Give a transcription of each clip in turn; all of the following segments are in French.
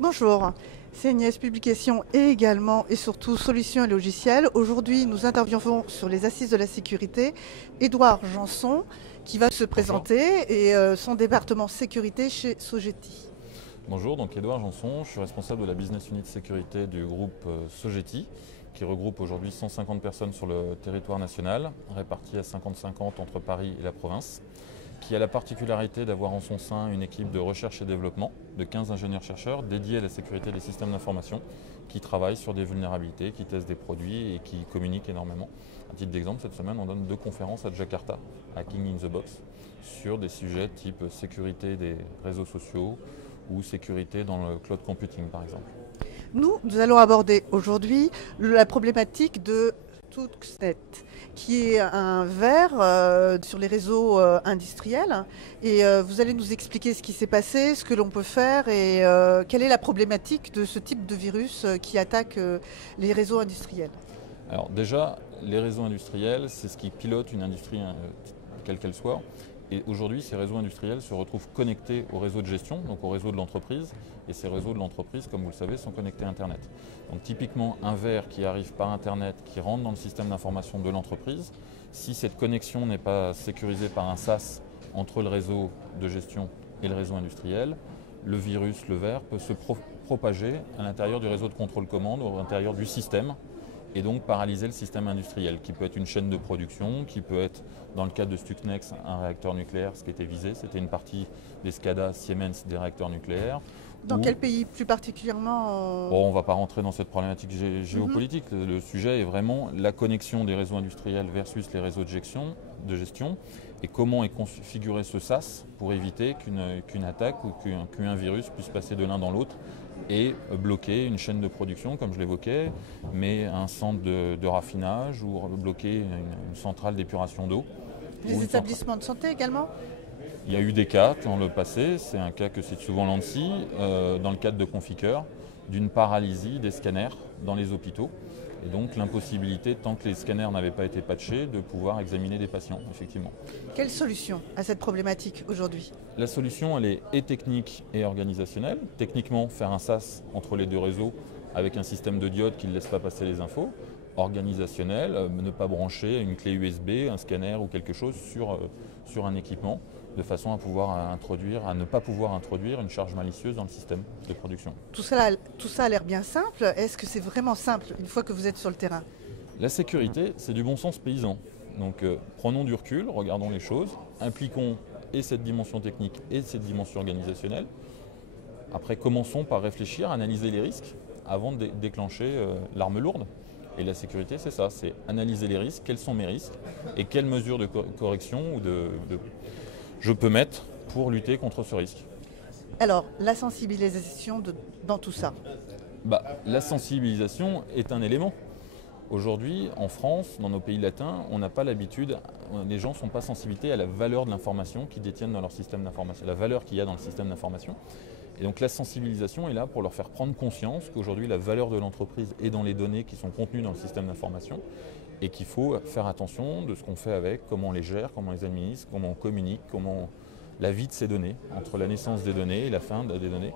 Bonjour, c'est Agnès Publication et également et surtout Solutions et Logiciels. Aujourd'hui, nous interviewons sur les assises de la sécurité Édouard Janson qui va se présenter et son département sécurité chez Sogeti. Bonjour, donc Édouard Janson, je suis responsable de la business unit sécurité du groupe Sogeti qui regroupe aujourd'hui 150 personnes sur le territoire national, réparties à 50-50 entre Paris et la province, qui a la particularité d'avoir en son sein une équipe de recherche et développement de 15 ingénieurs-chercheurs dédiés à la sécurité des systèmes d'information, qui travaillent sur des vulnérabilités, qui testent des produits et qui communiquent énormément. À titre d'exemple, cette semaine, on donne 2 conférences à Jakarta, Hacking in the Box, sur des sujets type sécurité des réseaux sociaux ou sécurité dans le cloud computing, par exemple. Nous allons aborder aujourd'hui la problématique de Stuxnet, qui est un verre sur les réseaux industriels. Et vous allez nous expliquer ce qui s'est passé, ce que l'on peut faire et quelle est la problématique de ce type de virus qui attaque les réseaux industriels. Alors déjà, les réseaux industriels, c'est ce qui pilote une industrie quelle qu'elle soit. Et aujourd'hui, ces réseaux industriels se retrouvent connectés au réseau de gestion, donc au réseau de l'entreprise. Et ces réseaux de l'entreprise, comme vous le savez, sont connectés à Internet. Donc typiquement, un verre qui arrive par Internet, qui rentre dans le système d'information de l'entreprise, si cette connexion n'est pas sécurisée par un SAS entre le réseau de gestion et le réseau industriel, le virus, le verre, peut se propager à l'intérieur du réseau de contrôle-commande ou à l'intérieur du système, et donc paralyser le système industriel, qui peut être une chaîne de production, qui peut être, dans le cas de Stuxnet, un réacteur nucléaire, ce qui était visé, c'était une partie des SCADA Siemens des réacteurs nucléaires. Dans quel pays plus particulièrement On ne va pas rentrer dans cette problématique géopolitique. Le sujet est vraiment la connexion des réseaux industriels versus les réseaux de gestion et comment est configuré ce SAS pour éviter qu'une attaque ou qu'un virus puisse passer de l'un dans l'autre et bloquer une chaîne de production, comme je l'évoquais, mais un centre de raffinage ou bloquer une centrale d'épuration d'eau. Les établissements de santé également ? Il y a eu des cas dans le passé, c'est un cas que cite souvent l'ANSSI, dans le cadre de Conficker, d'une paralysie des scanners dans les hôpitaux. Et donc l'impossibilité, tant que les scanners n'avaient pas été patchés, de pouvoir examiner des patients, effectivement. Quelle solution à cette problématique aujourd'hui ? La solution, elle est et technique et organisationnelle. Techniquement, faire un SAS entre les deux réseaux avec un système de diodes qui ne laisse pas passer les infos. Organisationnel, ne pas brancher une clé USB, un scanner ou quelque chose sur un équipement, de façon à ne pas pouvoir introduire une charge malicieuse dans le système de production. Tout ça a l'air bien simple. Est-ce que c'est vraiment simple une fois que vous êtes sur le terrain ? La sécurité, c'est du bon sens paysan. Donc prenons du recul, regardons les choses, impliquons et cette dimension technique et cette dimension organisationnelle. Après, commençons par réfléchir, analyser les risques avant de déclencher l'arme lourde. Et la sécurité, c'est ça, c'est analyser les risques, quels sont mes risques et quelles mesures de correction ou je peux mettre pour lutter contre ce risque. Alors, la sensibilisation dans tout ça ? La sensibilisation est un élément. Aujourd'hui, en France, dans nos pays latins, on n'a pas l'habitude, les gens ne sont pas sensibilisés à la valeur de l'information qu'ils détiennent dans leur système d'information, la valeur qu'il y a dans le système d'information. Et donc la sensibilisation est là pour leur faire prendre conscience qu'aujourd'hui la valeur de l'entreprise est dans les données qui sont contenues dans le système d'information et qu'il faut faire attention de ce qu'on fait avec, comment on les gère, comment on les administre, comment on communique, comment la vie de ces données, entre la naissance des données et la fin des données.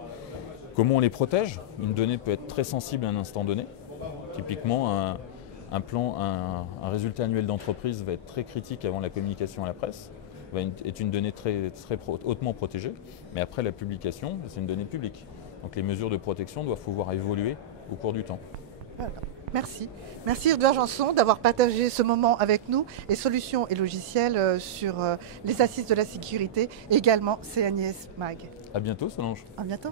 Comment on les protège. Une donnée peut être très sensible à un instant donné. Typiquement, un résultat annuel d'entreprise va être très critique avant la communication à la presse, est une donnée très hautement protégée, mais après la publication, c'est une donnée publique. Donc les mesures de protection doivent pouvoir évoluer au cours du temps. Voilà. Merci. Merci Édouard Janson d'avoir partagé ce moment avec nous et Solutions et Logiciels sur les assises de la sécurité. Et également, c'est Agnès Mag. À bientôt Solange. À bientôt.